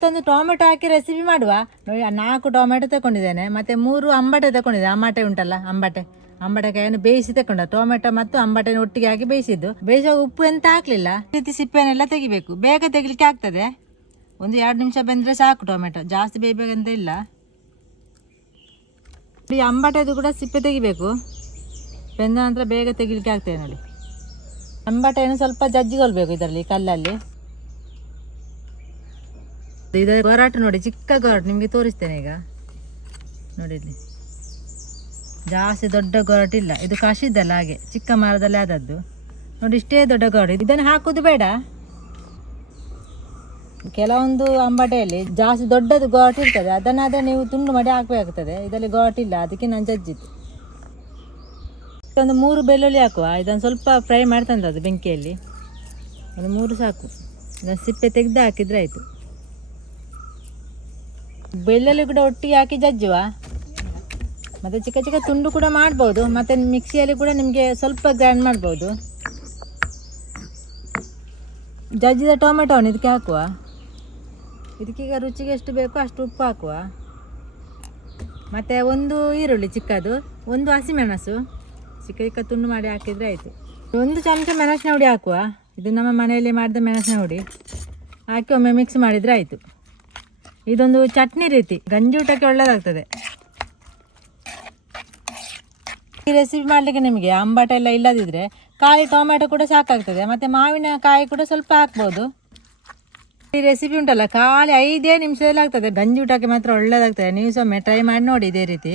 ಮತ್ತೊಂದು ಟೊಮೆಟೊ ಹಾಕಿ ರೆಸಿಪಿ ಮಾಡುವ. ನೋಡಿ ನಾಲ್ಕು ಟೊಮೆಟೊ ತಗೊಂಡಿದ್ದೇನೆ ಮತ್ತೆ ಮೂರು ಅಂಬಟೆ ತಗೊಂಡಿದ್ದೆ ಅಂಬಟೆ ಉಂಟಲ್ಲ, ಅಂಬಟೆ. ಅಂಬಟೆಕಾಯನ್ನು ಬೇಯಿಸಿ ತಕೊಂಡ. ಟೊಮೆಟೊ ಮತ್ತು ಅಂಬಟೆನ ಒಟ್ಟಿಗೆ ಹಾಕಿ ಬೇಯಿಸಿದ್ದು. ಬೇಯಿಸುವಾಗ ಉಪ್ಪು ಎಂತ ಹಾಕ್ಲಿಲ್ಲ. ರೀತಿ ಸಿಪ್ಪೆನೆಲ್ಲ ತೆಗಿಬೇಕು. ಬೇಗ ತೆಗಿಲಿಕ್ಕೆ ಆಗ್ತದೆ. ಒಂದು ಎರಡು ನಿಮಿಷ ಬೆಂದರೆ ಸಾಕು ಟೊಮೆಟೊ. ಜಾಸ್ತಿ ಬೇಯಬೇಕಂತ ಇಲ್ಲ. ಈ ಅಂಬಟೆದು ಕೂಡ ಸಿಪ್ಪೆ ತೆಗಿಬೇಕು. ಬೆಂದ ನಂತರ ಬೇಗ ತೆಗಿಲಿಕ್ಕೆ ಆಗ್ತದೆ ನೋಡಿ. ಅಂಬಟೆಯನ್ನು ಸ್ವಲ್ಪ ಜಜ್ಜಿಕೊಳ್ಬೇಕು ಇದರಲ್ಲಿ, ಕಲ್ಲಲ್ಲಿ. ಇದು ಗೊರಾಟು ನೋಡಿ, ಚಿಕ್ಕ ಗೊರಾಟ. ನಿಮಗೆ ತೋರಿಸ್ತೇನೆ ಈಗ. ನೋಡಿ ಜಾಸ್ತಿ ದೊಡ್ಡ ಗೊರಾಟ ಇಲ್ಲ. ಇದು ಕಾಶಿದ್ದಲ್ಲ ಹಾಗೆ, ಚಿಕ್ಕ ಮರದಲ್ಲಿ ಆದದ್ದು. ನೋಡಿ, ಇಷ್ಟೇ ದೊಡ್ಡ ಗೊರಟು. ಇದನ್ನು ಹಾಕೋದು ಬೇಡ. ಕೆಲವೊಂದು ಅಂಬಟೆಯಲ್ಲಿ ಜಾಸ್ತಿ ದೊಡ್ಡದು ಗೊರಟು ಇರ್ತದೆ. ಅದನ್ನಾದರೆ ನೀವು ತುಂಡು ಮಾಡಿ ಹಾಕಬೇಕಾಗ್ತದೆ. ಇದರಲ್ಲಿ ಗೊರಟು ಇಲ್ಲ. ಅದಕ್ಕೆ ನಾನು ಜಜ್ಜಿದ್ದು. ಒಂದು ಮೂರು ಬೆಳ್ಳುಳ್ಳಿ ಹಾಕುವ. ಇದನ್ನು ಸ್ವಲ್ಪ ಫ್ರೈ ಮಾಡ್ತಂತದ್ದು ಬೆಂಕಿಯಲ್ಲಿ. ಒಂದು ಮೂರು ಸಾಕು. ಇದನ್ನು ಸಿಪ್ಪೆ ತೆಗೆದು ಹಾಕಿದ್ರೆ ಆಯಿತು. ಬೆಳ್ಳುಳ್ಳಿ ಕೂಡ ಒಟ್ಟಿಗೆ ಹಾಕಿ ಜಜ್ಜುವ. ಮತ್ತು ಚಿಕ್ಕ ಚಿಕ್ಕ ತುಂಡು ಕೂಡ ಮಾಡ್ಬೋದು. ಮತ್ತು ಮಿಕ್ಸಿಯಲ್ಲಿ ಕೂಡ ನಿಮಗೆ ಸ್ವಲ್ಪ ಗ್ರೈಂಡ್ ಮಾಡ್ಬೋದು. ಜಜ್ಜಿದ ಟೊಮೆಟೊವನ್ನು ಇದಕ್ಕೆ ಹಾಕುವ. ಇದಕ್ಕೀಗ ರುಚಿಗೆ ಎಷ್ಟು ಬೇಕೋ ಅಷ್ಟು ಉಪ್ಪು ಹಾಕುವ. ಮತ್ತು ಒಂದು ಈರುಳ್ಳಿ ಚಿಕ್ಕದು, ಒಂದು ಹಸಿಮೆಣಸು ಚಿಕ್ಕ ಚಿಕ್ಕ ತುಂಡು ಮಾಡಿ ಹಾಕಿದರೆ ಆಯಿತು. ಒಂದು ಚಮಚ ಮೆಣಸಿನ ಹುಡಿ ಹಾಕುವ. ಇದು ನಮ್ಮ ಮನೆಯಲ್ಲಿ ಮಾಡಿದ ಮೆಣಸಿನ ಹುಡಿ. ಹಾಕಿ ಒಮ್ಮೆ ಮಿಕ್ಸ್ ಮಾಡಿದರೆ ಆಯಿತು. ಇದೊಂದು ಚಟ್ನಿ ರೀತಿ ಗಂಜಿ ಊಟಕ್ಕೆ ಒಳ್ಳೆಯದಾಗ್ತದೆ ಈ ರೆಸಿಪಿ ಮಾಡಲಿಕ್ಕೆ ನಿಮಗೆ ಅಂಬಾಟ ಎಲ್ಲ ಇಲ್ಲದಿದ್ದರೆ ಕಾಯಿ ಟೊಮೆಟೊ ಕೂಡ ಸಾಕಾಗ್ತದೆ, ಮತ್ತು ಮಾವಿನಕಾಯಿ ಕೂಡ ಸ್ವಲ್ಪ ಹಾಕ್ಬೋದು. ಈ ರೆಸಿಪಿ ಉಂಟಲ್ಲ, ಖಾಲಿ ಐದೇ ನಿಮಿಷದಲ್ಲಿ ಆಗ್ತದೆ ಗಂಜಿ ಊಟಕ್ಕೆ ಮಾತ್ರ ಒಳ್ಳೆಯದಾಗ್ತದೆ ನೀವು ಸೊಮ್ಮೆ ಟ್ರೈ ಮಾಡಿ ನೋಡಿ ಇದೇ ರೀತಿ.